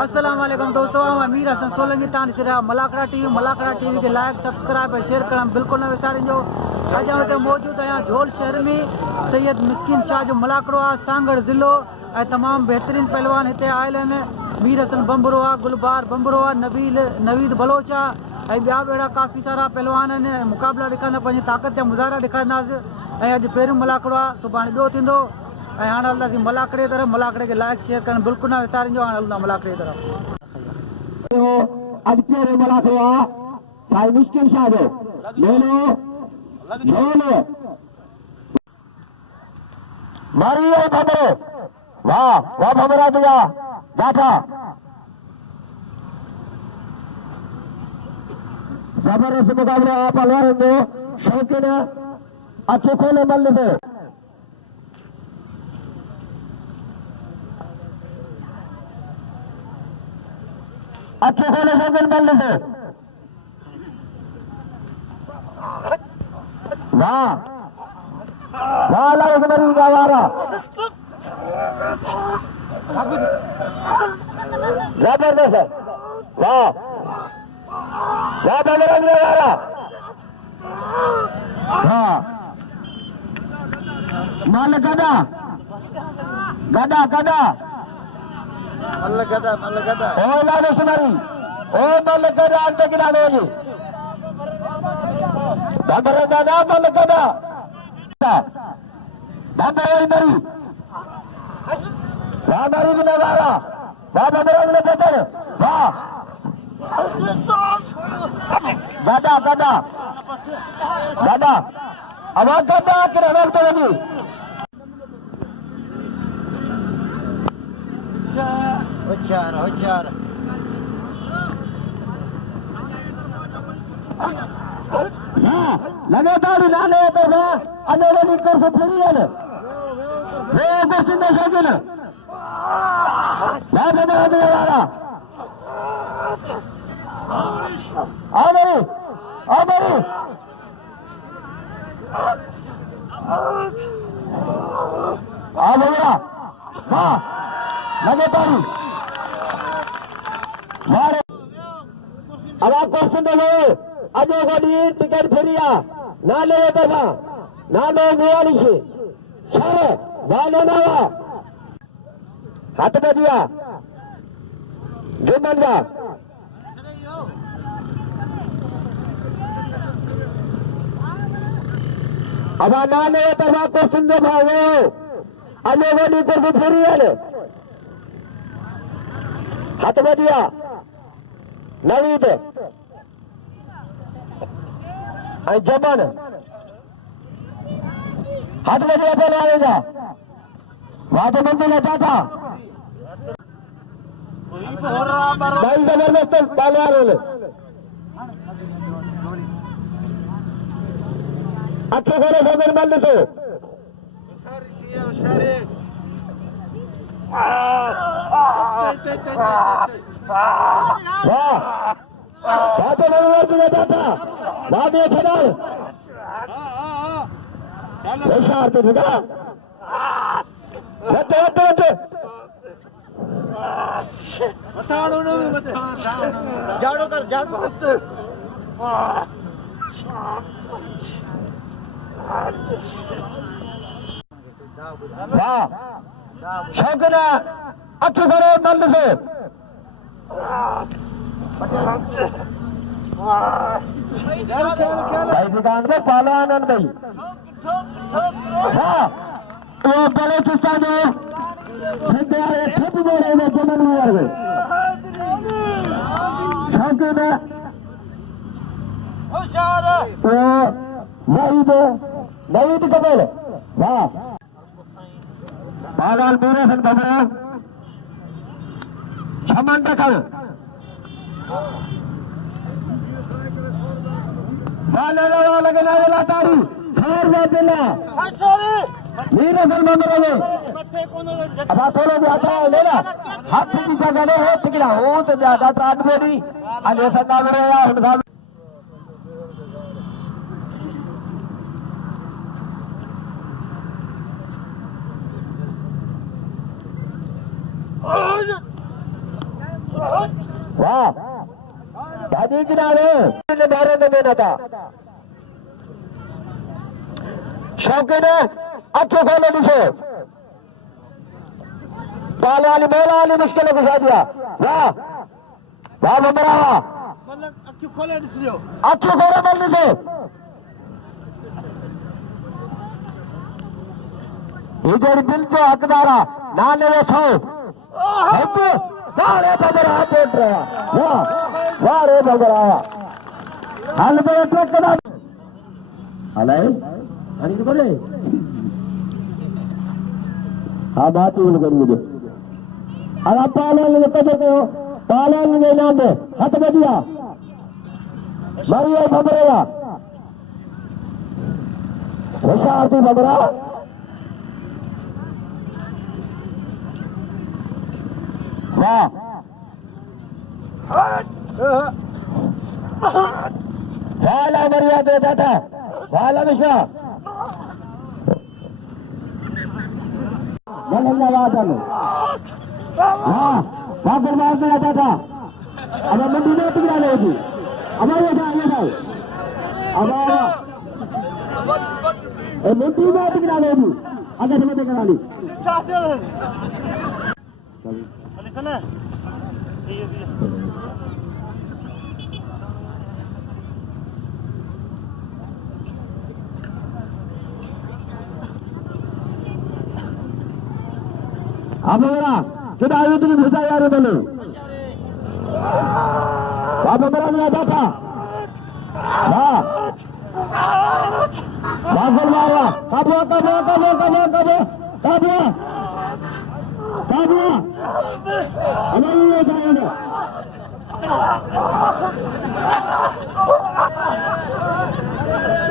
अस्सलाम वालेकुम दोस्तों, हम अमीर हसन सोलंकी तान सिरा मलाकड़ा टीवी के लाइक सब्सक्राइब और शेयर करना बिल्कुल न विसारिजो। अॼु हुते मौजूद आहियां झोल शहर में सैयद मिस्किन शाह जो मलाकड़ो आहे, सांगड़ ज़िलो ऐं तमामु बहितरीन पहलवान हिते आयल आहिनि। मीर हसन बंबरो आहे, गुलबार बंबरो आहे, नवीद बलोच आहे ऐं ॿिया बि अहिड़ा काफ़ी सारा पहलवान आहिनि। मुक़ाबला ॾेखारींदा, पंहिंजी ताक़त जा मुज़ाहिरा ॾेखारींदासीं। ऐं अॼु पहिरियों मलाकड़ो आहे, सुभाणे ॿियो थींदो। ऐं हाणे हलंदासीं मलाकड़े तरफ़। मलाकड़े खे लाइक शेयर करणु बिल्कुलु न विसारिजो। हाणे हलंदा मलाकड़े तरफ़। अॼु पहिरियों मलाकड़ो आहे साईं मिस्किन शाह जो मेलो झोल मारी है भमरो। वाह वाह भमरा दिया जाठा जबरदस्त मुकाबला आप पहलवान जो शौकीन अच्छे खोले बल्ले से अच्छे खोले शौकीन बल्ले से वाह वाह लग मरी का वारा जबरदस्त है। वाह वाह बजरंग वारा। हाँ मल गदा गदा गदा ओ लाने सुनारी ओ मल गदा अंत गिरा लो जी दादा दादा मल गदा दादा मरी वाह मरी की नजारा वाह बजरंग ने पकड़ वाह गदा गदा गदा अब गदा के रवल तो लगी होशियार लगातार लाने तो ना अनेरे निकर से पूरी है वो कुछ नहीं शौकीन ना बना दे वाला आ मेरी आ भैया हाँ लगातार अब आप क्वेश्चन दो अजय गाड़ी टिकट फेरिया ना ले दफा ना ले बयालीस छह गाने ना हाथ में दिया जो बन जा अब ना ले दफा क्वेश्चन दो भागो अजय गाड़ी करके फेरिया हाथ में दिया नवीद जमन हाथ में दिया पहले आएगा वहां तो मंदिर है चाचा भाई जबरदस्त पहले आ रहे अच्छे करे सदर बंद से वाह बात नहीं तुझे चाचा बात ये छड़ाल होशियार तो निकला बच्चे बच्चे बच्चे झाड़ू कर वाह शौकीन अच्छे करो दल्द से भाई दुकान में पाला आनंद भाई हाँ तो बड़े चिस्ता जो ठप बोले में जमन हुआ है शौकीन तो नवीद कबल वाह पालाल मेरे सन खबरा छमन रखल लगे ना तारी शहर में दिला मीर हसन बंबरो में अब थोड़ा भी आता है लेना हाथ की जगह हो तिकड़ा हो तो ज्यादा त्राट मेरी अले सदा मेरे या उनका वाह दादी किनारे बारे में देना था शौकीन है अच्छे खोले नीचे पाले वाली बोला वाली मुश्किलों को साथ दिया वाह वाह बमरा अच्छे खोले बल नीचे इधर दिल तो हकदारा नाले में छो वाह रे बमरा पेट रहा वाह वाह रे बमरा हाल में ट्रक कदा हलाई आणि बोले हाँ बात ही कर मुझे अगर पालन कदर करो पालन ने नाम दे हाथ में दिया मारिए बबरेगा होशियार थी बबरा वाह वाला मरिया दे जाता वाला मिश्रा धन्यवाद हाँ वापस मार में आता था अब मंडी में टिकरा लेगी अब ये था अब मंडी में टिकरा लेगी अगर समझ करा ली अब मेरा कितना आयुध ने भेजा यार बोले अब मेरा मिला था वाह बागल मारा कबो कबो कबो कबो कबो कबो कबो अरे जाने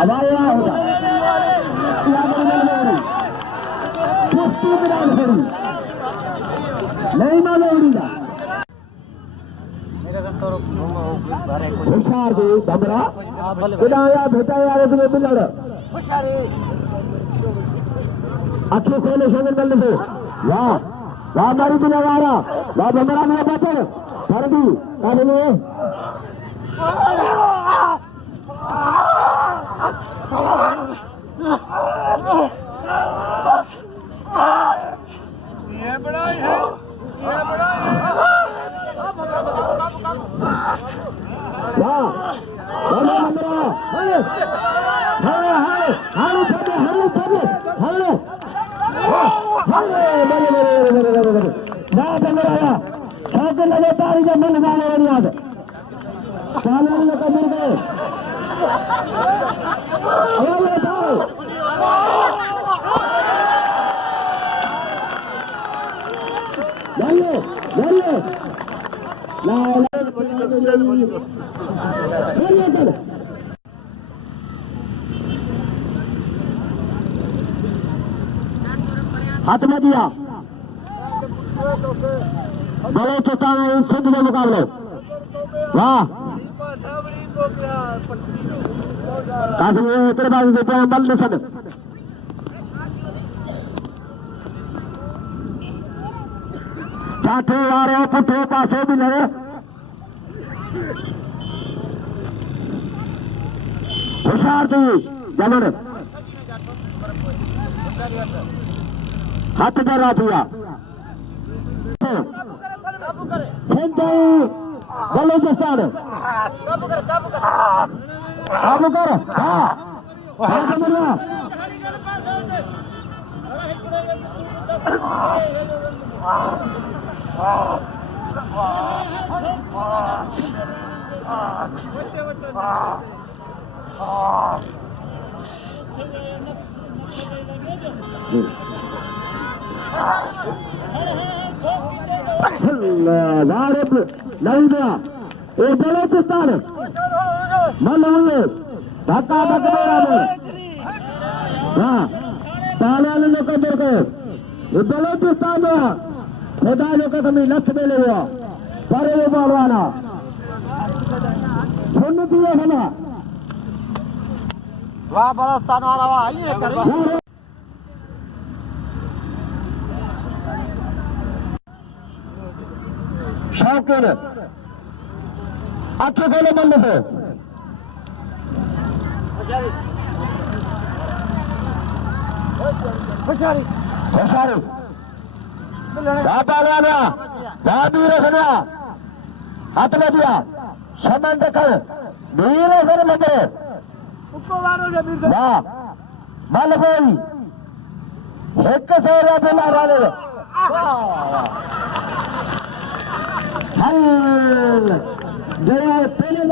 अब आया होगा क्या करेंगे कुश्ती बिना नहीं नहीं मानो उड़ीगा होशियार जी बमरा किनाया भेटा यार तुम्हें बिलड़ अच्छे खोले शोगन बल्ले से वाह वाह मारी बिना वारा वाह बमरा मेरा बचन सरदी काहे में ये बड़ा है वाह बमरा हाय हाय हाय हाय छबे हाय छबे हाय हाय बड़े ना बमरा शौक लगे तारी जब मन गाने वाली याद सालन में कबूल गए अरे जाओ जाइए जाइए ला हाथ में दिया बलोचिस्तान में सिंध के मुकाबले वाह काफी तेरे पास बल निशन छठे वारे पुठे पासे भी लड़े होशियार थी जमन हाथ कर रहा दिया बलोचिस्तान काबू कर हाँ नहीं दिया ये बलोचिस्तान मन हुए धक्का धक बराबर हाँ पहले लोग को ये बलोचिस्तान में खुदा जो का तुम्हें लक्ष्य में ले हुआ बड़े वो बालवाना सुनने दिए है ना वाह बलोचिस्तान वाला वाह ये कर शौकीन अखे खोलो मन से होशियारी होशियारी दाता लिया दादी रखना हाथ में दिया शमन रखल धीरे से लगे वाह बल गई एक से दिला वाले हल जय पहले